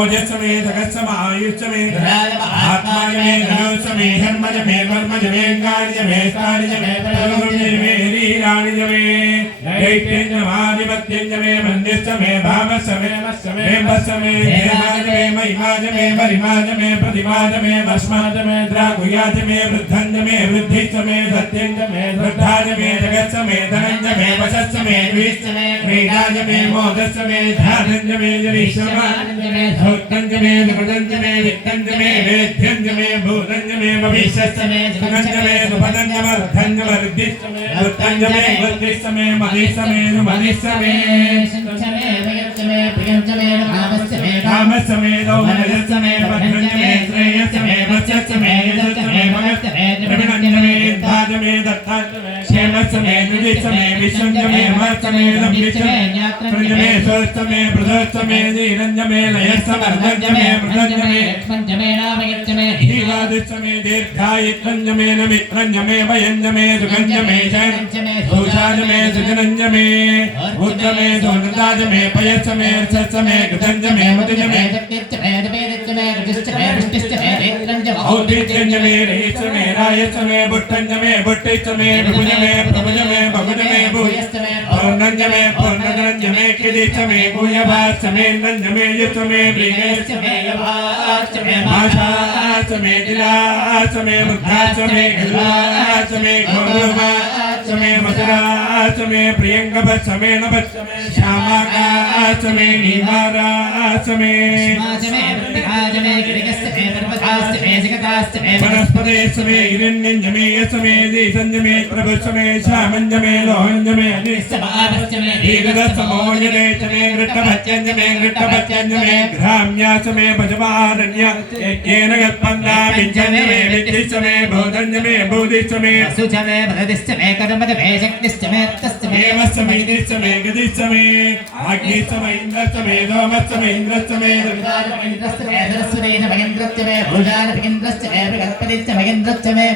ओजस्मे जगत्समे आयुष्मे आत्मायमे धनुष्मे धर्मजमे कर्मजमे कार्यजमे स्थानिजमे प्रभुजमे लीलानिजमे दैत्यंजमाधिपत्यंजमे मन्दिरजमे भावसमे मस्समे वस्समे देवाजमे महिमाजमे परिमाजमे प्रतिमाजमे भस्माजमे द्रागुयाजमे वृद्धंजमे वृद्धिजमे सत्यंजमे वृद्धाजमे जगत्समे धनंजमे वशस्समे द्विष्टमे क्रीडाजमे मोदस्समे ध्यानंजमे जरीशमानंजमे धौतंजमे दुर्गंजमे वित्तंजमे वेद्यंजमे भूतंजमे भविष्यस्समे जगंजमे दुपदंजमे रथंजमे रुद्धिष्टमे रुद्धंजमे वृद्धिष्टमे मनीषमे मनीषमे संचमे भयंजमे प्रियंजमे कामस्समे कामस्समे दौमनस्समे भद्रंजमे श्रेयस्समे वचस्समे यजस्समे भगस्समे त्रिविणंजमे धाजमे दत्ताजमे क्षेमस्समे निधिस्समे विश्वंजमे मत्समे लंबिष्टमे ज्ञात्रंजमे सोत्समे प्रदोत्समे निरंजमे लयस्समर्धंजमे मृदंजमे पंचमे नामयज्जमे धीवादिष्टमे दीर्घायित्रंजमे नमित्रंजमे भयंजमे सुगंजमे जयंजमे भूषाजमे सुजनंजमे उत्तमे सोनताजमे पयस्समे अर्चस्समे गतंजमे मतिजमे जगतिजमे दवेदिजमे रजस्समे पुष्टिष्टमे नेत्रंजमे औदित्यंजमे रेशमे रायस्समे बुट्टंजमे बुट्टिष्टमे प्रभुजमे प्रभुजमे भगुजमे भूयस्समे पूर्णंजमे पूर्णजनंजमे किदिष्टमे भूयभास्समे नंजमे युष्टमे ब्रीगेष्टमे यभास्समे भाषास्समे दिलास्समे बुद्धास्समे गल्वास्समे गौरवास्समे मधुरास्समे प्रियंगभस्समे नभस्समे श्यामाकास्समे नीवारास्समे स्मास्समे वृत्तिकाजमे गिरिकस्समे पर्वतास्समे जगतास्समे वनस्पतेस्समे हिरण्यंजमे यस्समे देशंजमे प्रभुस्समे श्यामंजमे लोहंजमे निस्समादस्समे दीर्घदस्समोजनेस्समे वृत्तभत्यंजमे वृत्तभत्यंजमे ग्राम्यास्समे भजवारण्य येन गत्पन्ना विज्जमे विद्धिस्समे भूतंजमे भूदिस्समे सुचमे भगदिस्समे कर्मजमे शक्तिस्समे तस्समे हेमस्समे दिस्समे गदिस्समे आग्निस्समे इंद्रस्समे सोमस्समे इंद्रस्समे रुद्राजमे इंद्रस्समे सरस्वती महेन्द्रस्समे भूषानमहेन्द्रस्समे बृहस्पतिस्समे इंद्रस्समे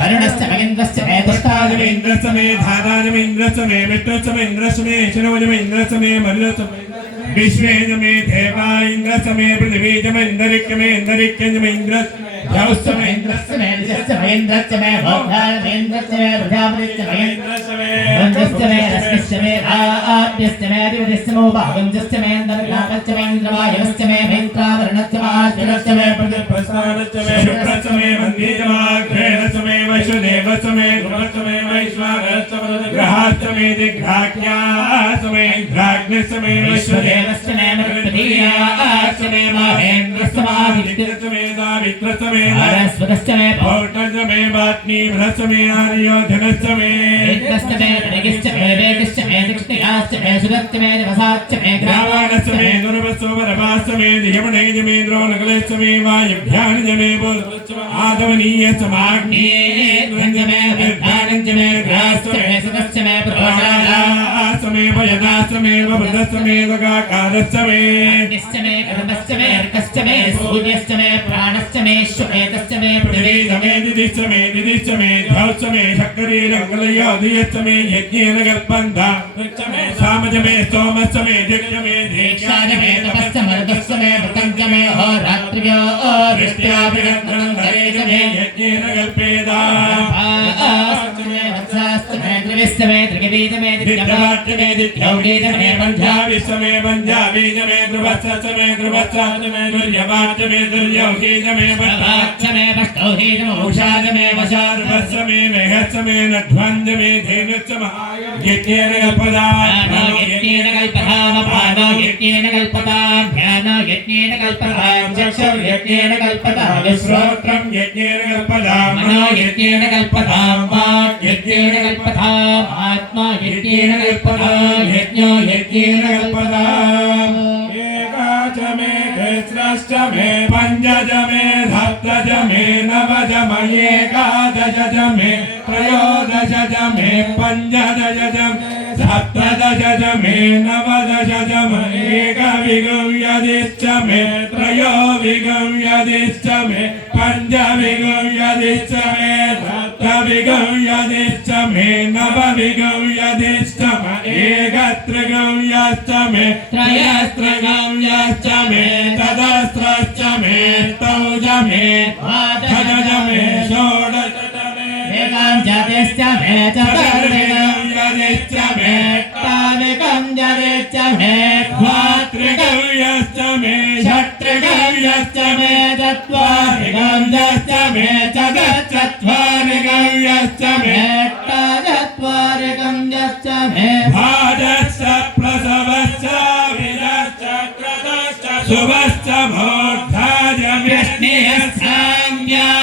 वरुणस्समे इंद्रस्समे पुष्टाजमे इंद्रस्समे धाराजमे इंद्रस्समे मित्रस्समे इंद्रस्समे शिरोजमे इंद्रस्समे मरुदस्समे विश्वेजमे देवा इंद्रस्समे पृथ्वीजमे इंद्रिक्यमे इंद्रिक्यंजमे इंद्रस्समे जौस्समे इंद्रस्समे निजस्समे इंद्रस्समे भोगाजमे इंद्रस्समे प्रजापतिस्समे इंद्रस्समे वंजस्समे रश्मिस्समे आद्यस्समे दिवदिस्समो भागंजस्समे इंद्रकामस्समे इंद्रवायुस्समे भैत्रावरणस्समे आश्विनस्समे प्रतिप्रस्थानस्समे शुक्रस्समे वन्दीजमाग्रेणस्समे वैश्वदेवस्समे गुणस्समे वैश्वानरस्समे ग्रहास्समे दिग्घाज्ञास्समे इंद्राग्निस्समे वैश्वदेवस्समे मृगपतियास्समे महेन्द्रस्समे दावित्रस्समे सरस्वतस्समे पौर्णस्समे वात्नी बृहस्समे आर्योधनस्समे इंद्रस्समे ऋगिस्समे वेगिस्समे दक्षिणास्समे सुदत्समे दिवसास्समे ग्रावाणस्समे दुर्वसोवरवास्समे नियमनेजमे द्रोणकलेस्समे वायुभ्यानजमे बोधवस्समे आदवनीयस्समाग्नेयज्ञमे विद्धानञ्जमे ग्रास्समे सदस्समे प्रभादास्समे भयदास्समे वृद्धस्समे वगाकारस्समे निस्समे कर्मस्समे अर्कस्समे सूर्यस्समे प्राणस्समे श्वेतस्समे पृथिवीसमे दिदिस्समे धौस्समे शक्करीरङ्गलयोधियस्समे यज्ञेन कल्पन्ता वृक्षमे सामजमे सोमस्समे दिग्जमे दीक्षाजमे तपस्समर्दस्समे वृतञ्जमे होरात्रिभ्यो वृष्ट्याभिरन्धरेजमे यज्ञेन कल्पेदा वत्सास्समे त्रिविस्समे त्रिगिबीजमे दिग्धवाट्यमे दिग्धौडीजमे पञ्चाविस्समे पञ्चाबीजमे ध्रुवस्समे ध्रुवस्साजमे दुर्यवाट्यमे दुर्यौगीजमे वत्साक्षमे वष्टौहीजमे उषाजमे वशार्वस्समे मेहस्समे नध्वञ्जमे धेनुस्समे यज्ञेन कल्पदाम यज्ञेन कल्पदाम पादो यज्ञेन कल्पदाम ध्यानो यज्ञेन कल्पदाम चक्षुर्यज्ञेन कल्पदाम श्रोत्रं यज्ञेन कल्पदाम मनो यज्ञेन कल्पदाम वाक् यज्ञेन कल्पदाम आत्मा यज्ञेन कल्पदाम यज्ञो यज्ञेन कल्पदाम एकाचमे सहस्रश्चमे पञ्चजमे सप्तजमे नवजमे एकादशजमे त्रयोदशजमे पञ्चदशजमे सप्तदशजमे नवदशजमे एकविगव्यदिष्टमे त्रयोविगव्यदिष्टमे पञ्चविगव्यदिष्टमे अष्टविगं यदिष्ट मे नवविगं यदिष्ट एकत्रिगं यश्च मे त्रयस्त्रिगं यश्च मे तदस्रश्च मे तौज मे द्वादश मे षोडश जदिश्च मे चतुर्विगं यदिष्ट मे ताविगं जदिश्च मे द्वात्रिगं यश्च मे षट्त्रिगं यश्च मे चत्वारिगं यश्च मे चतुश्चत्वारिगं यश्च मे चत्वारिगं यश्च मे भाजश्च प्रसवश्च विजश्च क्रतश्च शुभश्च मूर्धाय कृष्णेयस्साम्या